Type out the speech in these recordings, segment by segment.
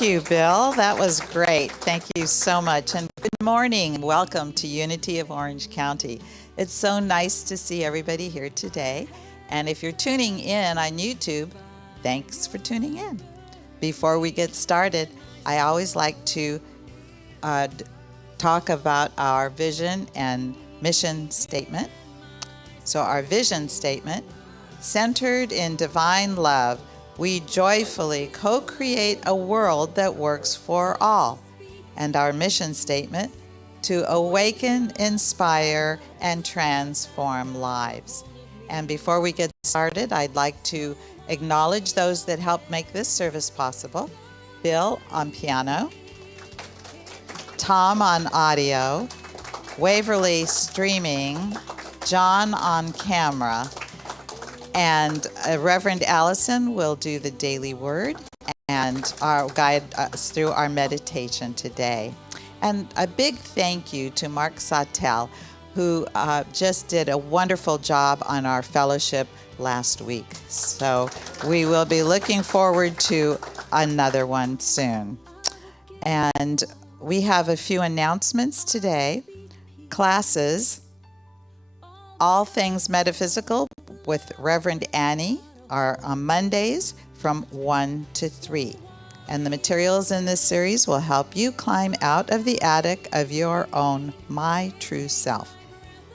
Thank you, Bill. That was great. Thank you so much. And good morning. Welcome to Unity of Orange County. It's so nice to see everybody here today. And if you're tuning in on YouTube, thanks for tuning in. Before we get started, I always like to talk about our vision and mission statement. So our vision statement, centered in divine love, we joyfully co-create a world that works for all. And our mission statement, to awaken, inspire, and transform lives. And before we get started, I'd like to acknowledge those that helped make this service possible. Bill on piano, Tom on audio, Waverly streaming, John on camera, and Reverend Allison will do the daily word and guide us through our meditation today. And a big thank you to Mark Sautel, who just did a wonderful job on our fellowship last week. So we will be looking forward to another one soon. And we have a few announcements today. Classes, All Things Metaphysical with Reverend Annie are on Mondays from 1 to 3. And the materials in this series will help you climb out of the attic of your own My True Self.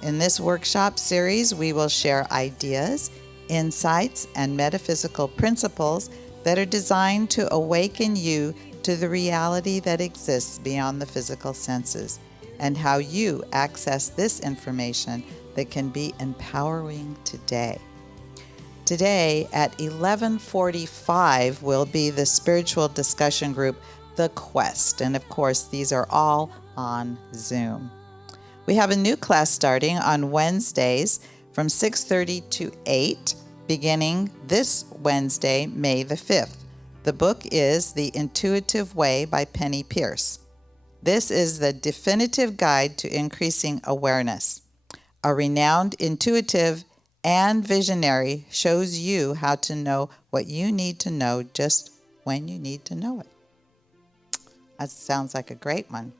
In this workshop series, we will share ideas, insights, and metaphysical principles that are designed to awaken you to the reality that exists beyond the physical senses, and how you access this information that can be empowering today. Today at 11:45 will be the spiritual discussion group, The Quest. And of course, these are all on Zoom. We have a new class starting on Wednesdays from 6:30 to 8, beginning this Wednesday, May the 5th. The book is The Intuitive Way by Penny Pierce. This is the definitive guide to increasing awareness. A renowned intuitive and visionary shows you how to know what you need to know just when you need to know it. That sounds like a great one.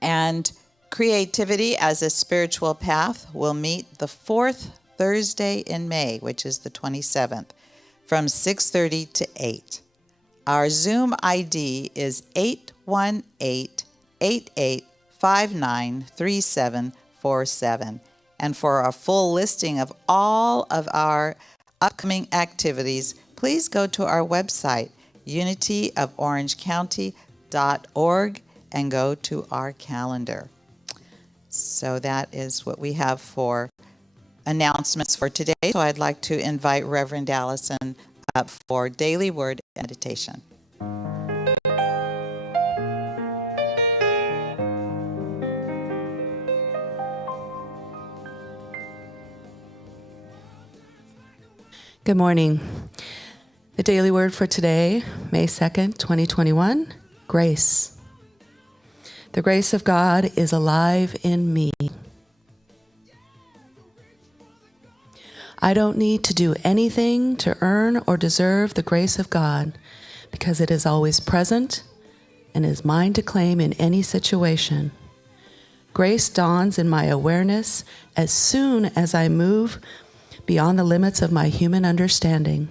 And Creativity as a Spiritual Path will meet the fourth Thursday in May, which is the 27th, from 6:30 to 8. Our Zoom ID is 818-8859-3747. And for a full listing of all of our upcoming activities, please go to our website, unityoforangecounty.org, and go to our calendar. So that is what we have for announcements for today. So I'd like to invite Reverend Allison up for daily word meditation. Good morning. The daily word for today, May 2nd, 2021, grace. The grace of God is alive in me. I don't need to do anything to earn or deserve the grace of God because it is always present and is mine to claim in any situation. Grace dawns in my awareness as soon as I move beyond the limits of my human understanding.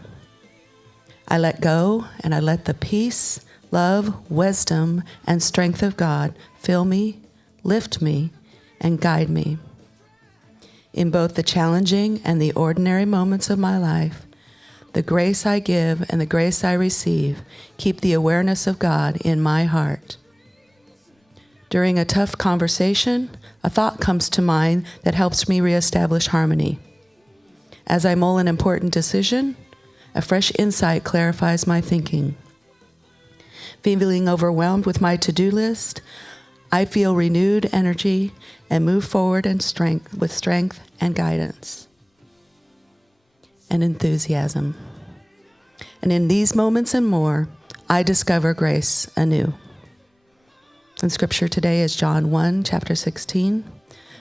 I let go and I let the peace, love, wisdom, and strength of God fill me, lift me, and guide me. In both the challenging and the ordinary moments of my life, the grace I give and the grace I receive keep the awareness of God in my heart. During a tough conversation, a thought comes to mind that helps me reestablish harmony. As I mull an important decision, a fresh insight clarifies my thinking. Feeling overwhelmed with my to-do list, I feel renewed energy and move forward with strength and guidance and enthusiasm. And in these moments and more, I discover grace anew. And scripture today is John 1, chapter 16.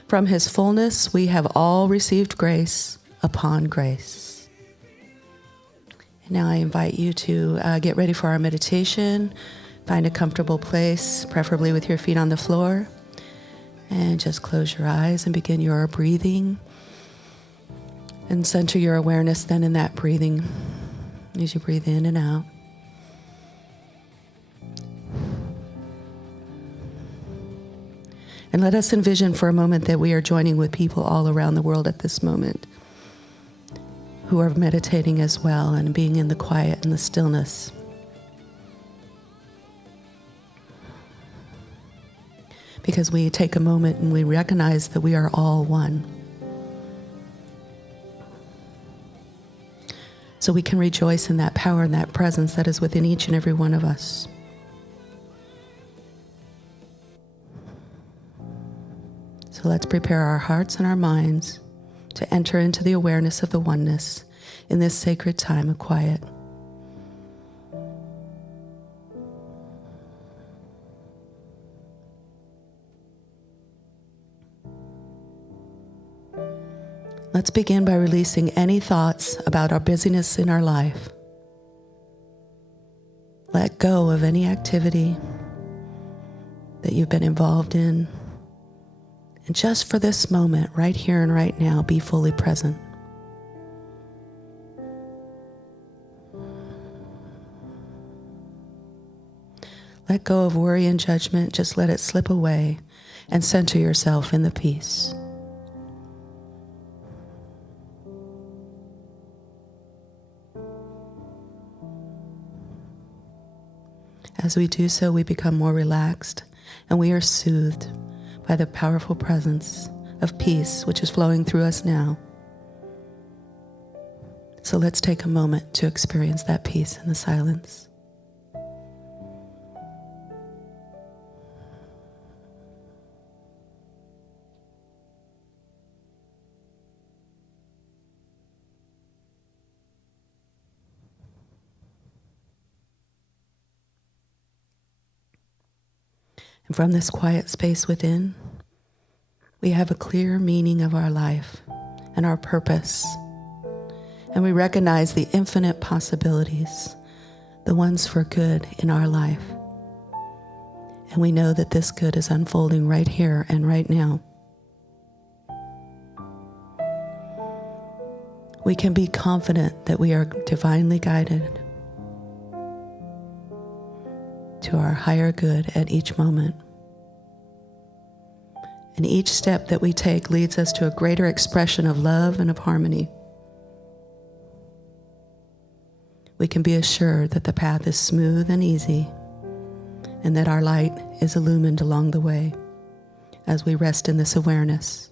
From his fullness we have all received grace upon grace. And now I invite you to get ready for our meditation. Find a comfortable place, preferably with your feet on the floor. And just close your eyes and begin your breathing. And center your awareness then in that breathing as you breathe in and out. And let us envision for a moment that we are joining with people all around the world at this moment who are meditating as well and being in the quiet and the stillness. Because we take a moment and we recognize that we are all one. So we can rejoice in that power and that presence that is within each and every one of us. So let's prepare our hearts and our minds to enter into the awareness of the oneness in this sacred time of quiet. Let's begin by releasing any thoughts about our busyness in our life. Let go of any activity that you've been involved in. And just for this moment, right here and right now, be fully present. Let go of worry and judgment. Just let it slip away and center yourself in the peace. As we do so, we become more relaxed and we are soothed by the powerful presence of peace which is flowing through us now. So let's take a moment to experience that peace in the silence. And from this quiet space within, we have a clear meaning of our life and our purpose. And we recognize the infinite possibilities, the ones for good in our life. And we know that this good is unfolding right here and right now. We can be confident that we are divinely guided to our higher good at each moment. And each step that we take leads us to a greater expression of love and of harmony. We can be assured that the path is smooth and easy, and that our light is illumined along the way as we rest in this awareness.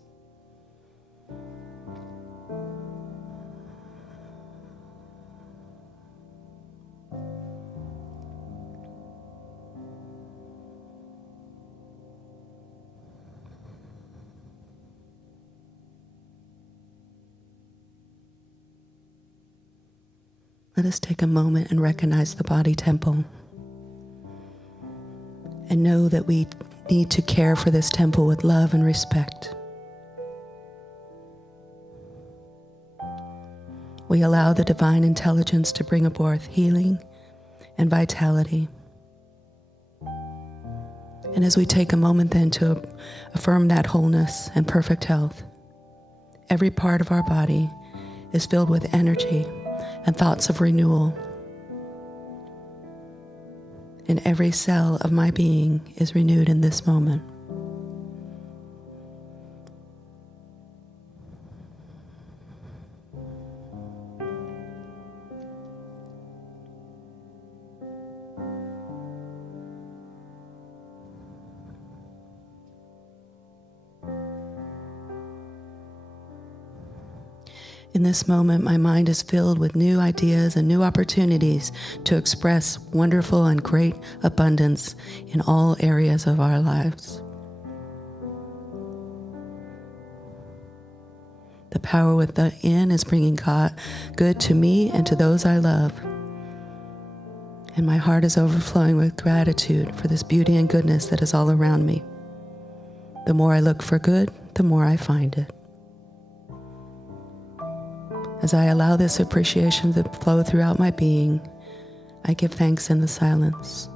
Let us take a moment and recognize the body temple and know that we need to care for this temple with love and respect. We allow the divine intelligence to bring forth healing and vitality. And as we take a moment then to affirm that wholeness and perfect health, every part of our body is filled with energy and thoughts of renewal. And every cell of my being is renewed in this moment. In this moment, my mind is filled with new ideas and new opportunities to express wonderful and great abundance in all areas of our lives. The power within is bringing God good to me and to those I love. And my heart is overflowing with gratitude for this beauty and goodness that is all around me. The more I look for good, the more I find it. As I allow this appreciation to flow throughout my being, I give thanks in the silence.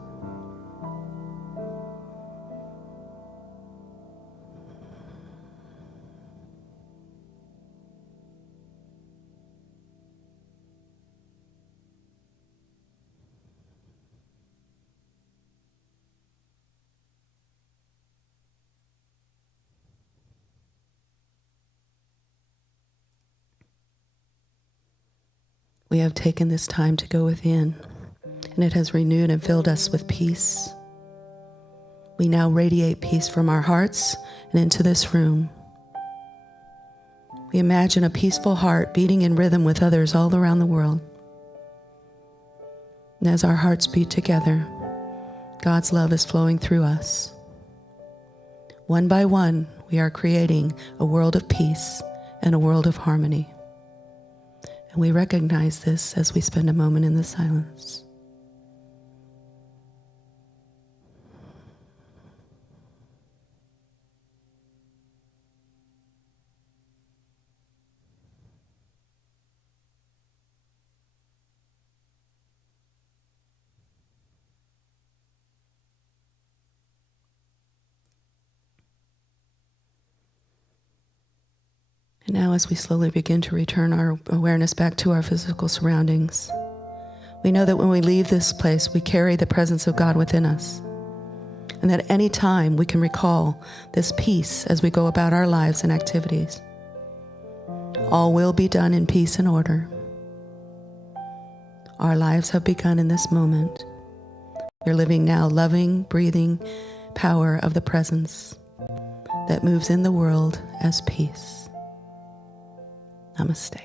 We have taken this time to go within, and it has renewed and filled us with peace. We now radiate peace from our hearts and into this room. We imagine a peaceful heart beating in rhythm with others all around the world. And as our hearts beat together, God's love is flowing through us. One by one, we are creating a world of peace and a world of harmony. And we recognize this as we spend a moment in the silence. And now as we slowly begin to return our awareness back to our physical surroundings, we know that when we leave this place, we carry the presence of God within us. And that at any time we can recall this peace as we go about our lives and activities. All will be done in peace and order. Our lives have begun in this moment. We're living now, loving, breathing power of the presence that moves in the world as peace. Namaste.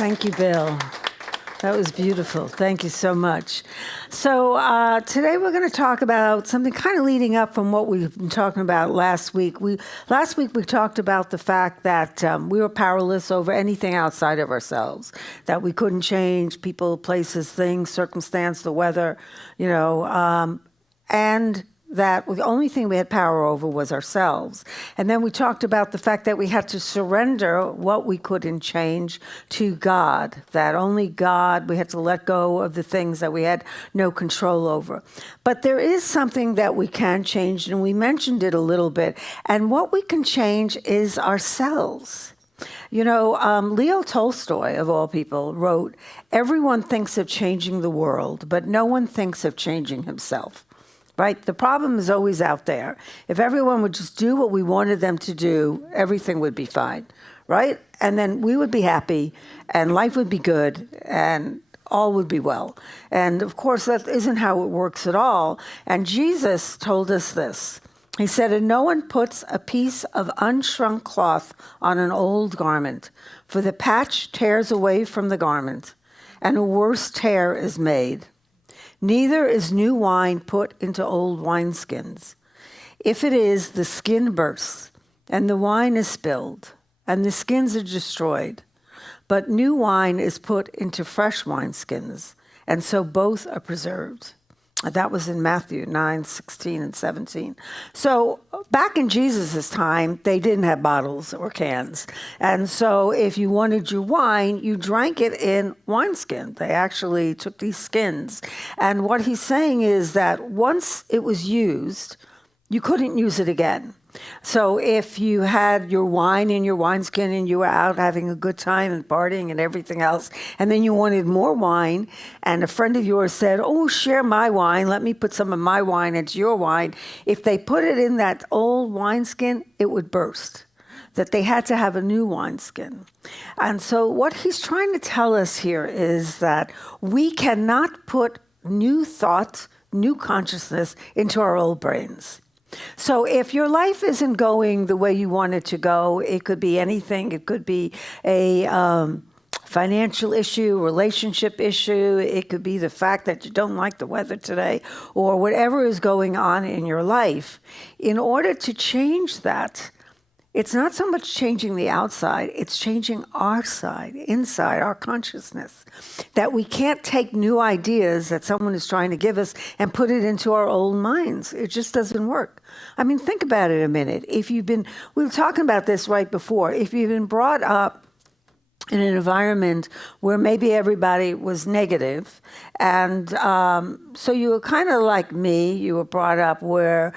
Thank you, Bill. That was beautiful. Thank you so much. So today we're going to talk about something kind of leading up from what we've been talking about last week. Last week we talked about the fact that we were powerless over anything outside of ourselves, that we couldn't change people, places, things, circumstance, the weather, and that the only thing we had power over was ourselves. And then we talked about the fact that we had to surrender what we couldn't change to God, that only God, we had to let go of the things that we had no control over. But there is something that we can change, and we mentioned it a little bit. And what we can change is ourselves. Leo Tolstoy, of all people, wrote, "Everyone thinks of changing the world, but no one thinks of changing himself." Right? The problem is always out there. If everyone would just do what we wanted them to do, everything would be fine, right? And then we would be happy, and life would be good, and all would be well. And of course, that isn't how it works at all. And Jesus told us this. He said, and no one puts a piece of unshrunk cloth on an old garment, for the patch tears away from the garment, and a worse tear is made. Neither is new wine put into old wineskins. If it is, the skin bursts, and the wine is spilled, and the skins are destroyed. But new wine is put into fresh wineskins, and so both are preserved. That was in Matthew 9:16 and 17. So back in Jesus' time, they didn't have bottles or cans. And so if you wanted your wine, you drank it in wineskin. They actually took these skins. And what he's saying is that once it was used, you couldn't use it again. So if you had your wine in your wineskin and you were out having a good time and partying and everything else, and then you wanted more wine, and a friend of yours said, oh, share my wine, let me put some of my wine into your wine. If they put it in that old wineskin, it would burst. That they had to have a new wineskin. And so what he's trying to tell us here is that we cannot put new thoughts, new consciousness into our old brains. So if your life isn't going the way you want it to go, it could be anything. It could be a financial issue, relationship issue. It could be the fact that you don't like the weather today, or whatever is going on in your life. In order to change that, it's not so much changing the outside, it's changing our side, inside, our consciousness. That we can't take new ideas that someone is trying to give us and put it into our old minds. It just doesn't work. I mean, think about it a minute. We were talking about this right before. If you've been brought up in an environment where maybe everybody was negative, and so you were kind of like me, you were brought up where,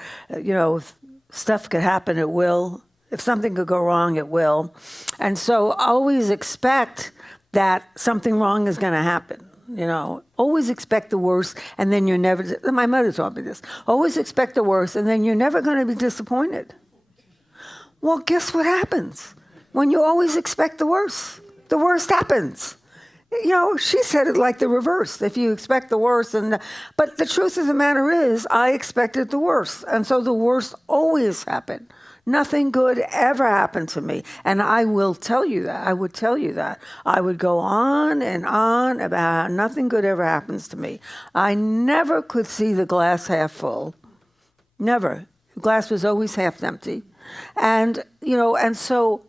stuff could happen at will. If something could go wrong, it will. And so always expect that something wrong is going to happen. Always expect the worst, and then you're never, my mother taught me this, always expect the worst, and then you're never going to be disappointed. Well, guess what happens? When you always expect the worst happens. She said it like the reverse. If you expect the worst, but the truth of the matter is, I expected the worst, and so the worst always happened. Nothing good ever happened to me. And I will tell you that. I would tell you that. I would go on and on about how nothing good ever happens to me. I never could see the glass half full. Never. The glass was always half empty. And so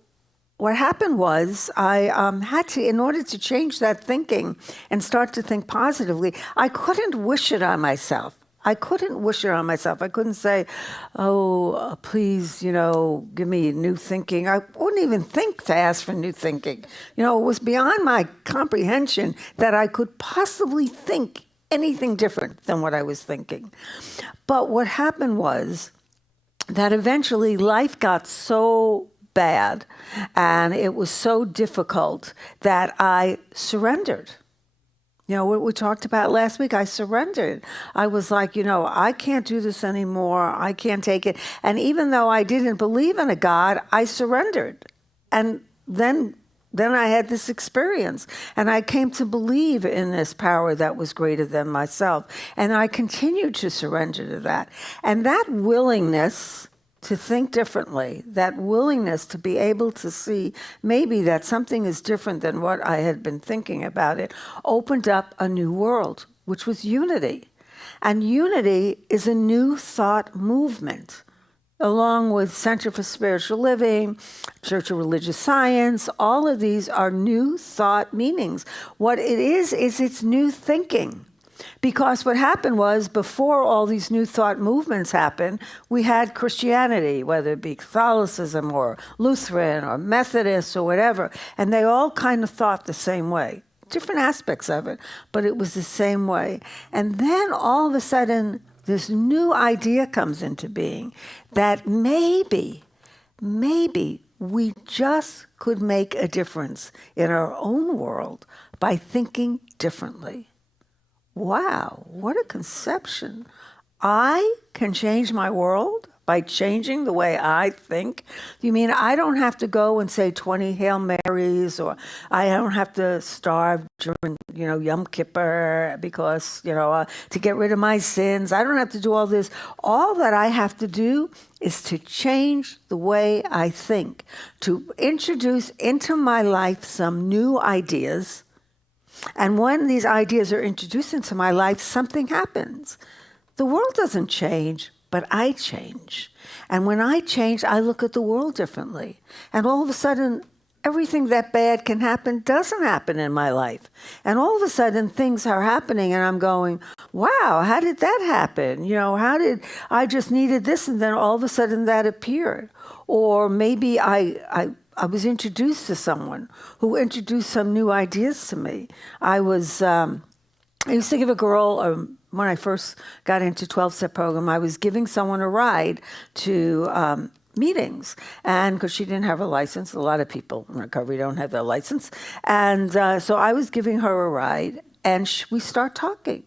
what happened was I had to, in order to change that thinking and start to think positively, I couldn't wish it on myself. I couldn't say, oh, please, give me new thinking. I wouldn't even think to ask for new thinking. It was beyond my comprehension that I could possibly think anything different than what I was thinking. But what happened was that eventually life got so bad and it was so difficult that I surrendered. What we talked about last week, I surrendered. I was like, I can't do this anymore. I can't take it. And even though I didn't believe in a God, I surrendered. And then I had this experience. And I came to believe in this power that was greater than myself. And I continued to surrender to that. And that willingness to think differently, that willingness to be able to see maybe that something is different than what I had been thinking about it, opened up a new world, which was unity. And unity is a new thought movement, along with Center for Spiritual Living, Church of Religious Science. All of these are new thought meanings. What it is it's new thinking. Because what happened was, before all these new thought movements happened, we had Christianity, whether it be Catholicism or Lutheran or Methodist or whatever, and they all kind of thought the same way. Different aspects of it, but it was the same way. And then all of a sudden, this new idea comes into being that maybe we just could make a difference in our own world by thinking differently. Wow, what a conception. I can change my world by changing the way I think? You mean I don't have to go and say 20 Hail Marys, or I don't have to starve during, Yom Kippur because, to get rid of my sins. I don't have to do all this. All that I have to do is to change the way I think, to introduce into my life some new ideas. And when these ideas are introduced into my life, something happens. The world doesn't change, but I change. And when I change, I look at the world differently. And all of a sudden, everything that bad can happen doesn't happen in my life. And all of a sudden, things are happening, and I'm going, wow, how did that happen? How did I just needed this, and then all of a sudden that appeared? Or maybe I was introduced to someone who introduced some new ideas to me. I used to give a girl, when I first got into 12-step program, I was giving someone a ride to meetings, and because she didn't have a license, a lot of people in recovery don't have their license, and so I was giving her a ride, and we start talking.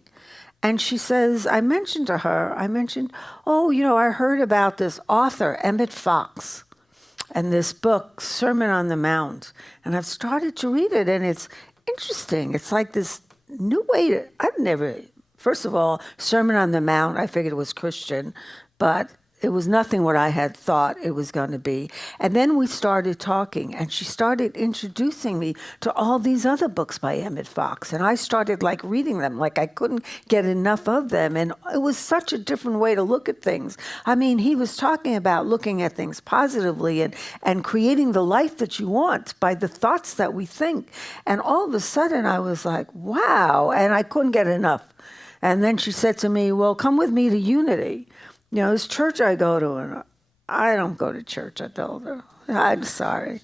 And she says, I mentioned, oh, I heard about this author, Emmett Fox, and this book, Sermon on the Mount. And I've started to read it, and it's interesting. It's like this new way first of all, Sermon on the Mount, I figured it was Christian, but it was nothing what I had thought it was going to be. And then we started talking, and she started introducing me to all these other books by Emmett Fox. And I started reading them, I couldn't get enough of them. And it was such a different way to look at things. I mean, he was talking about looking at things positively and creating the life that you want by the thoughts that we think. And all of a sudden I was like, wow, and I couldn't get enough. And then she said to me, well, come with me to Unity. This church I go to, and I don't go to church, I told her. I'm sorry.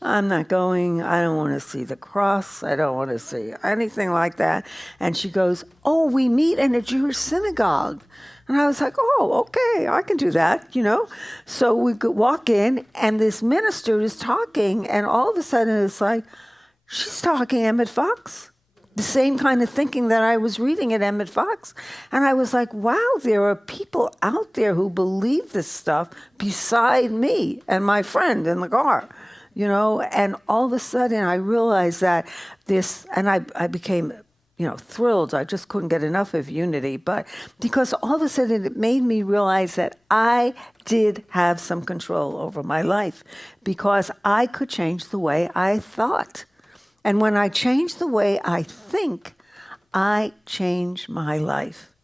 I'm not going. I don't want to see the cross. I don't want to see anything like that. And she goes, oh, we meet in a Jewish synagogue. And I was like, oh, okay, I can do that, So we could walk in, and this minister is talking, and all of a sudden it's like, she's talking Emmett Fox. The same kind of thinking that I was reading at Emmett Fox. And I was like, wow, there are people out there who believe this stuff beside me and my friend in the car, and all of a sudden I realized that and I became, thrilled. I just couldn't get enough of Unity, but because all of a sudden it made me realize that I did have some control over my life because I could change the way I thought. And when I change the way I think, I change my life.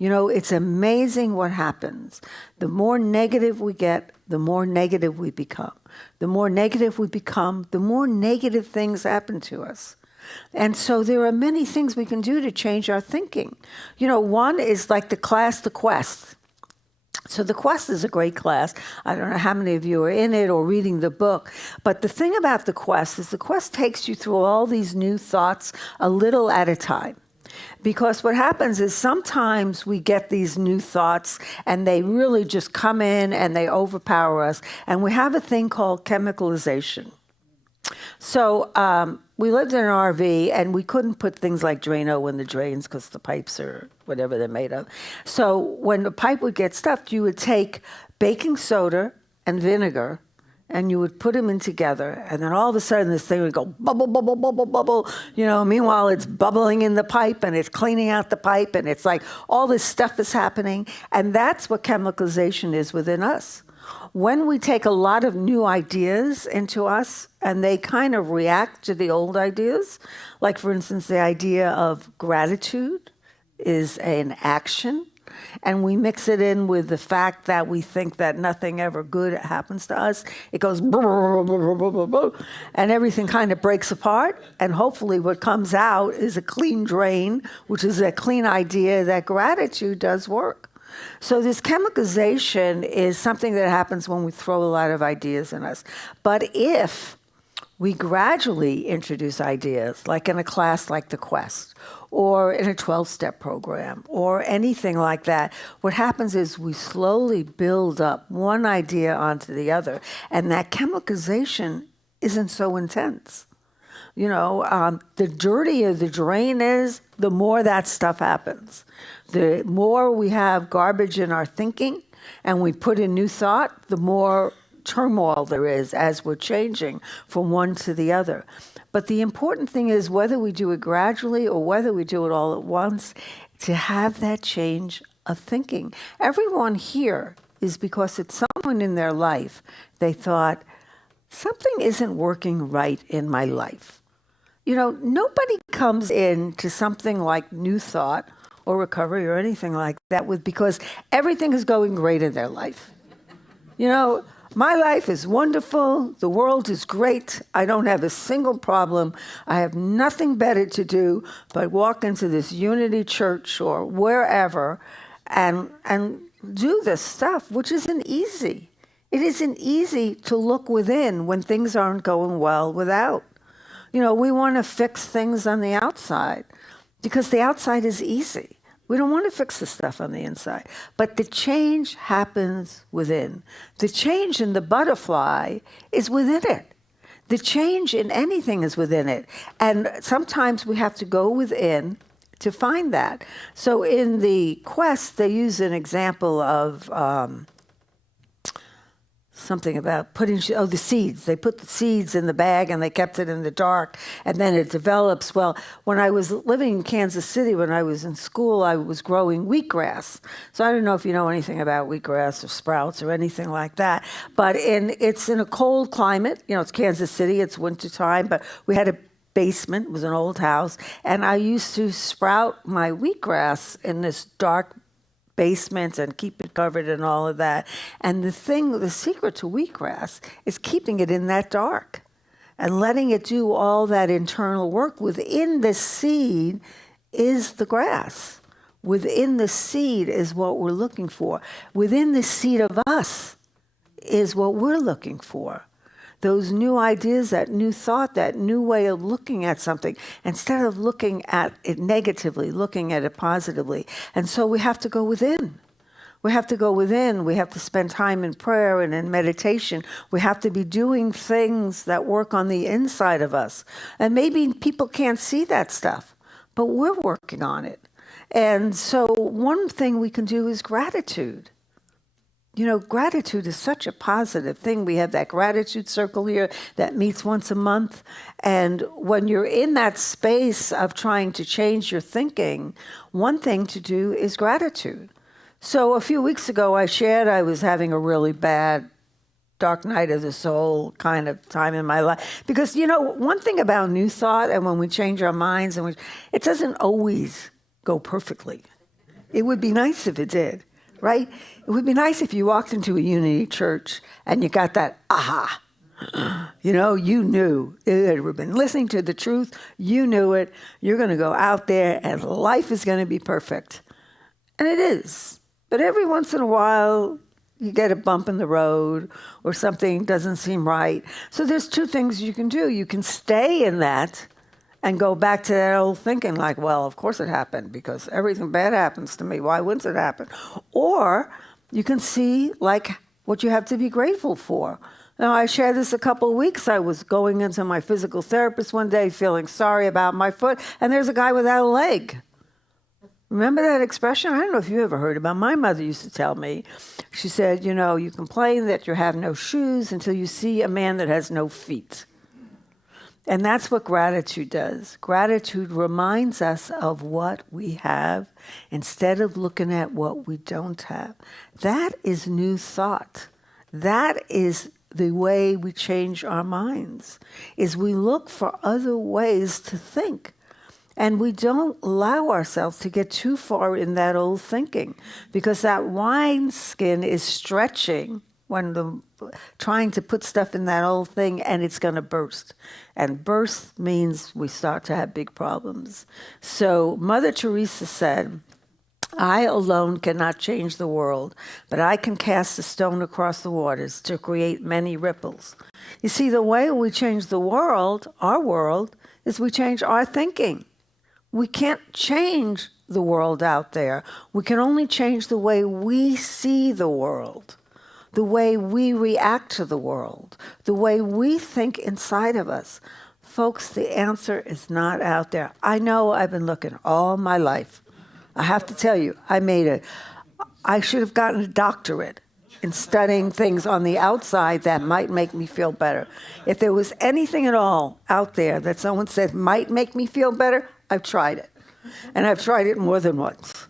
It's amazing what happens. The more negative we get, the more negative we become. The more negative we become, the more negative things happen to us. And so there are many things we can do to change our thinking. One is like the class, The Quest. So The Quest is a great class. I don't know how many of you are in it or reading the book. But the thing about The Quest is The Quest takes you through all these new thoughts a little at a time. Because what happens is sometimes we get these new thoughts and they really just come in and they overpower us. And we have a thing called chemicalization. So we lived in an RV, and we couldn't put things like Drano in the drains because the pipes are whatever they're made of. So when the pipe would get stuffed, you would take baking soda and vinegar, and you would put them in together, and then all of a sudden this thing would go bubble, bubble, bubble, bubble. Meanwhile it's bubbling in the pipe, and it's cleaning out the pipe, and it's like all this stuff is happening. And that's what chemicalization is within us. When we take a lot of new ideas into us and they kind of react to the old ideas, like for instance, the idea of gratitude is an action, and we mix it in with the fact that we think that nothing ever good happens to us, it goes and everything kind of breaks apart, and hopefully what comes out is a clean drain, which is a clean idea that gratitude does work. So this chemicalization is something that happens when we throw a lot of ideas in us. But if we gradually introduce ideas, like in a class like The Quest, or in a 12-step program, or anything like that, what happens is we slowly build up one idea onto the other, and that chemicalization isn't so intense. The dirtier the drain is, the more that stuff happens. The more we have garbage in our thinking, And we put in new thought, the more turmoil there is as we're changing from one to the other. But the important thing is whether we do it gradually or whether we do it all at once, to have that change of thinking. Everyone here is because at some point in their life, they thought, something isn't working right in my life. You know, nobody comes into something like New Thought or recovery or anything like that because everything is going great in their life. You know, my life is wonderful. The world is great. I don't have a single problem. I have nothing better to do but walk into this Unity Church or wherever and do this stuff, which isn't easy. It isn't easy to look within when things aren't going well without. You know, we want to fix things on the outside because the outside is easy. We don't want to fix the stuff on the inside. But the change happens within. The change in the butterfly is within it. The change in anything is within it. And sometimes we have to go within to find that. So in the quest, they use an example of something about putting, the seeds. They put the seeds in the bag and they kept it in the dark and then it develops. Well, when I was living in Kansas City, when I was in school, I was growing wheatgrass. So I don't know if you know anything about wheatgrass or sprouts or anything like that, but it's in a cold climate. You know, it's Kansas City, it's wintertime, but we had a basement, it was an old house, and I used to sprout my wheatgrass in this dark basement and keep it covered and all of that. And the secret to wheatgrass is keeping it in that dark and letting it do all that internal work. Within the seed is the grass. Within the seed is what we're looking for. Within the seed of us is what we're looking for. Those new ideas, that new thought, that new way of looking at something, instead of looking at it negatively, looking at it positively. And so we have to go within. We have to go within. We have to spend time in prayer and in meditation. We have to be doing things that work on the inside of us. And maybe people can't see that stuff, but we're working on it. And so one thing we can do is gratitude. You know, gratitude is such a positive thing. We have that gratitude circle here that meets once a month. And when you're in that space of trying to change your thinking, one thing to do is gratitude. So a few weeks ago, I shared I was having a really bad dark night of the soul kind of time in my life. Because, you know, one thing about New Thought and when we change our minds, it doesn't always go perfectly. It would be nice if it did. Right? It would be nice if you walked into a Unity Church and you got that aha. You know, you knew. You had been listening to the truth. You knew it. You're going to go out there and life is going to be perfect. And it is. But every once in a while, you get a bump in the road or something doesn't seem right. So there's two things you can do. You can stay in that and go back to that old thinking like, well, of course it happened because everything bad happens to me. Why wouldn't it happen? Or you can see like what you have to be grateful for. Now, I shared this a couple of weeks. I was going into my physical therapist one day feeling sorry about my foot, and there's a guy without a leg. Remember that expression? I don't know if you ever heard about it. My mother used to tell me, she said, you know, you complain that you have no shoes until you see a man that has no feet. And that's what gratitude does. Gratitude reminds us of what we have instead of looking at what we don't have. That is New Thought. That is the way we change our minds, is we look for other ways to think. And we don't allow ourselves to get too far in that old thinking because that wineskin is stretching when trying to put stuff in that old thing and it's going to burst. And burst means we start to have big problems. So Mother Teresa said, I alone cannot change the world, but I can cast a stone across the waters to create many ripples. You see, the way we change the world, our world, is we change our thinking. We can't change the world out there. We can only change the way we see the world, the way we react to the world, the way we think inside of us. Folks, the answer is not out there. I know I've been looking all my life. I have to tell you, I made I should have gotten a doctorate in studying things on the outside that might make me feel better. If there was anything at all out there that someone said might make me feel better, I've tried it. And I've tried it more than once.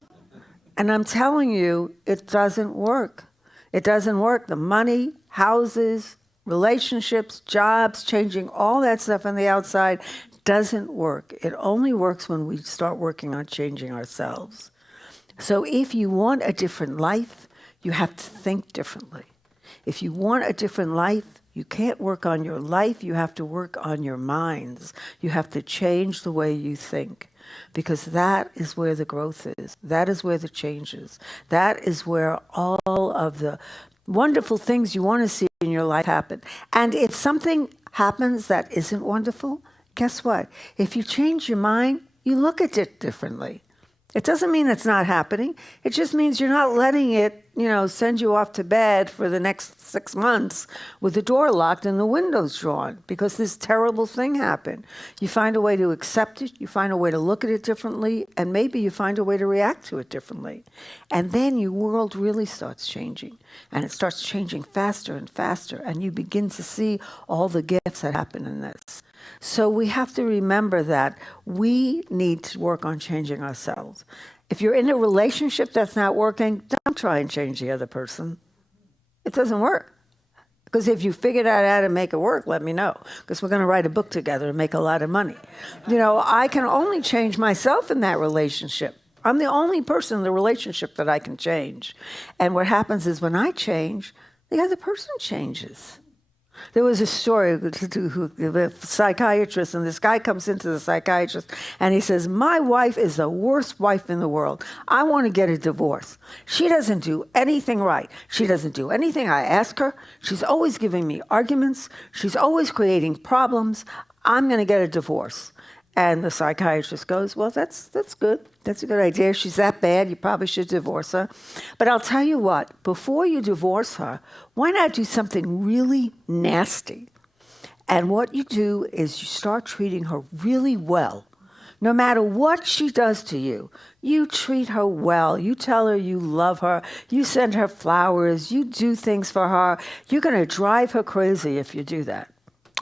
And I'm telling you, it doesn't work. It doesn't work. The money, houses, relationships, jobs, changing all that stuff on the outside doesn't work. It only works when we start working on changing ourselves. So if you want a different life, you have to think differently. If you want a different life, you can't work on your life, you have to work on your minds. You have to change the way you think, because that is where the growth is. That is where the change is. That is where all of the wonderful things you want to see in your life happen. And if something happens that isn't wonderful, guess what? If you change your mind, you look at it differently. It doesn't mean it's not happening. It just means you're not letting it, send you off to bed for the next 6 months with the door locked and the windows drawn because this terrible thing happened. You find a way to accept it. You find a way to look at it differently. And maybe you find a way to react to it differently. And then your world really starts changing. And it starts changing faster and faster. And you begin to see all the gifts that happen in this. So we have to remember that we need to work on changing ourselves. If you're in a relationship that's not working, don't try and change the other person. It doesn't work. Because if you figured out how to make it work, let me know. Because we're going to write a book together and make a lot of money. I can only change myself in that relationship. I'm the only person in the relationship that I can change. And what happens is when I change, the other person changes. There was a story of a psychiatrist, and this guy comes into the psychiatrist, and he says, my wife is the worst wife in the world. I want to get a divorce. She doesn't do anything right. She doesn't do anything I ask her. She's always giving me arguments. She's always creating problems. I'm going to get a divorce. And the psychiatrist goes, well, that's good. That's a good idea. If she's that bad, you probably should divorce her. But I'll tell you what, before you divorce her, why not do something really nasty? And what you do is you start treating her really well. No matter what she does to you, you treat her well. You tell her you love her. You send her flowers. You do things for her. You're going to drive her crazy if you do that.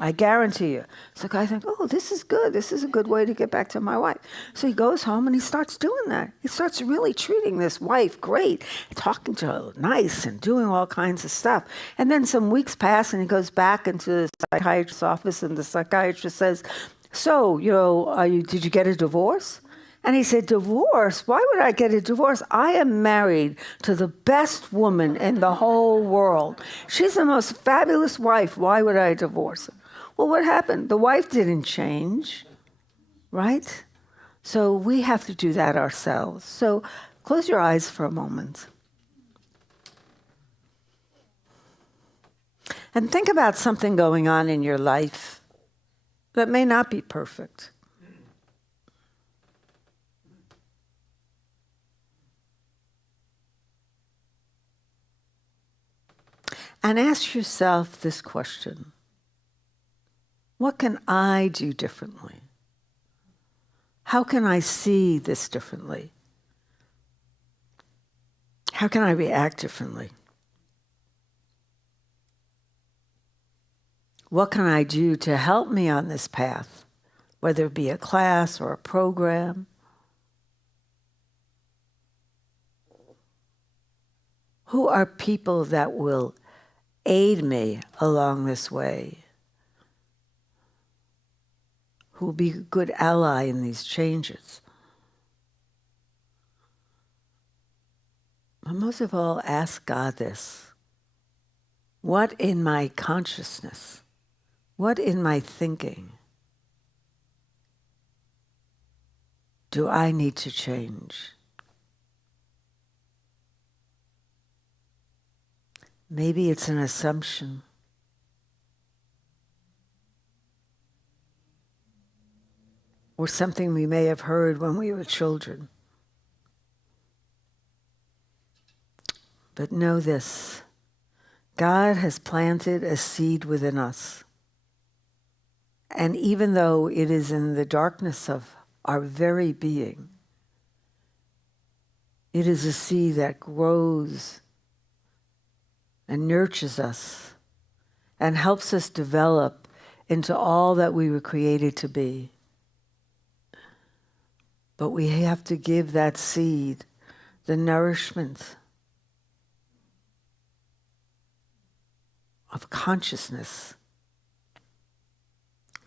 I guarantee you. So the guy thinks, oh, this is good. This is a good way to get back to my wife. So he goes home and he starts doing that. He starts really treating this wife great, talking to her nice and doing all kinds of stuff. And then some weeks pass and he goes back into the psychiatrist's office and the psychiatrist says, so, did you get a divorce? And he said, divorce? Why would I get a divorce? I am married to the best woman in the whole world. She's the most fabulous wife. Why would I divorce her? Well, what happened? The wife didn't change, right? So we have to do that ourselves. So close your eyes for a moment. And think about something going on in your life that may not be perfect. And ask yourself this question. What can I do differently? How can I see this differently? How can I react differently? What can I do to help me on this path, whether it be a class or a program? Who are people that will aid me along this way? Who will be a good ally in these changes? But most of all, ask God this. What in my consciousness, what in my thinking do I need to change? Maybe it's an assumption. Or something we may have heard when we were children. But know this, God has planted a seed within us. And even though it is in the darkness of our very being, It is a seed that grows and nurtures us and helps us develop into all that we were created to be. But we have to give that seed the nourishment of consciousness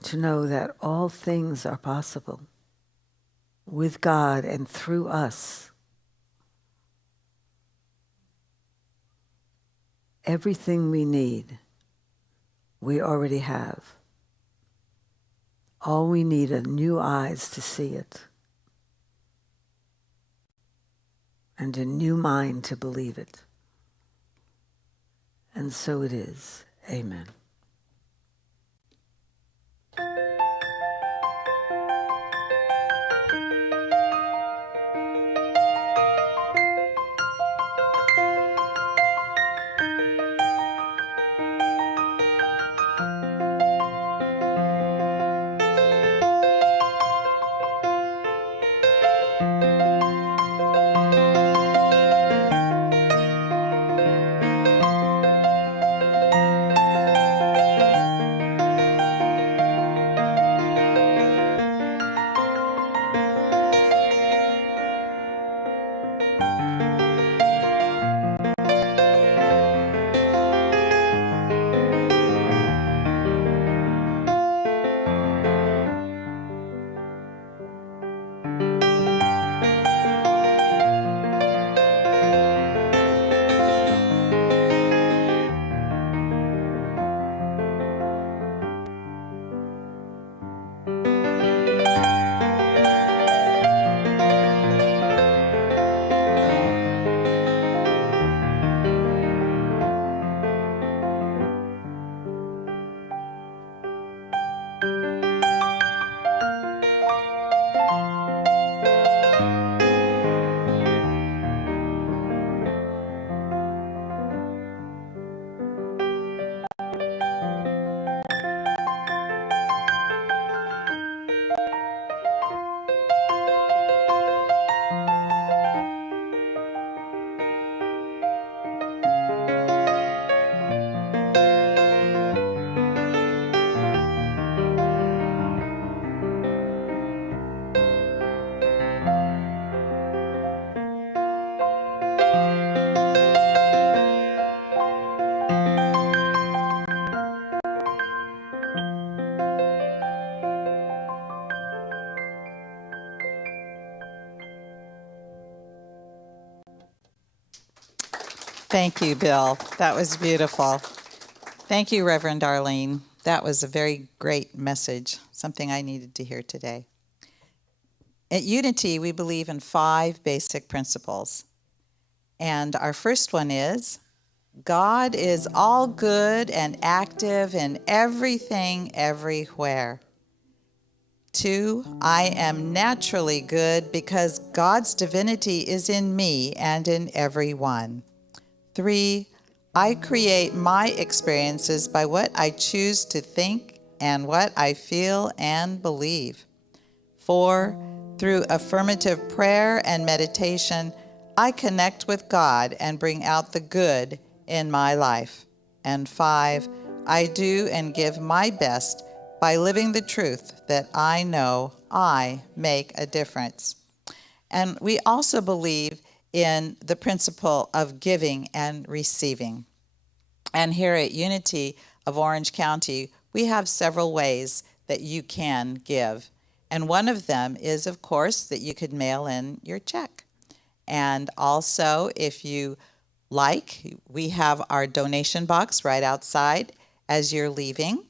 to know that all things are possible with God and through us. Everything we need, we already have. All we need are new eyes to see it and a new mind to believe it. And so it is. Amen. Thank you, Bill. That was beautiful. Thank you, Reverend Arlene. That was a very great message, something I needed to hear today. At Unity, we believe in 5 basic principles. And our first one is, God is all good and active in everything, everywhere. 2, I am naturally good because God's divinity is in me and in everyone. 3, I create my experiences by what I choose to think and what I feel and believe. 4, through affirmative prayer and meditation, I connect with God and bring out the good in my life. And 5, I do and give my best by living the truth that I know I make a difference. And we also believe in the principle of giving and receiving. And here at Unity of Orange County, we have several ways that you can give. And one of them is, of course, that you could mail in your check. And also, if you like, we have our donation box right outside as you're leaving.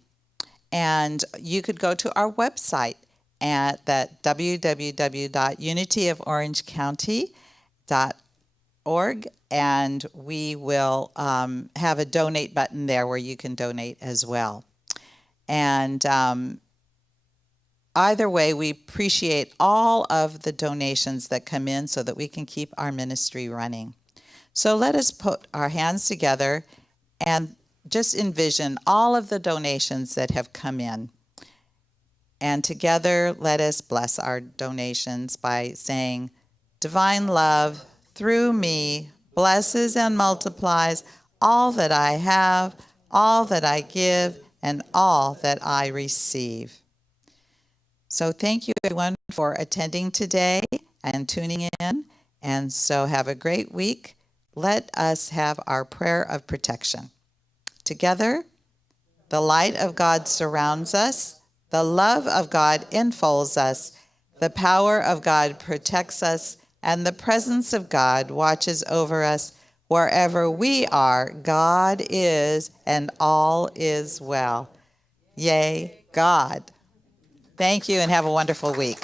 And you could go to our website at that www.unityoforangecounty.org, and we will have a donate button there where you can donate as well. And either way, we appreciate all of the donations that come in so that we can keep our ministry running. So let us put our hands together and just envision all of the donations that have come in. And together, let us bless our donations by saying, Divine Love, through me blesses and multiplies all that I have, all that I give, and all that I receive. So thank you, everyone, for attending today and tuning in. And so have a great week. Let us have our prayer of protection. Together, the light of God surrounds us. The love of God enfolds us. The power of God protects us. And the presence of God watches over us. Wherever we are, God is, and all is well. Yea, God. Thank you, and have a wonderful week.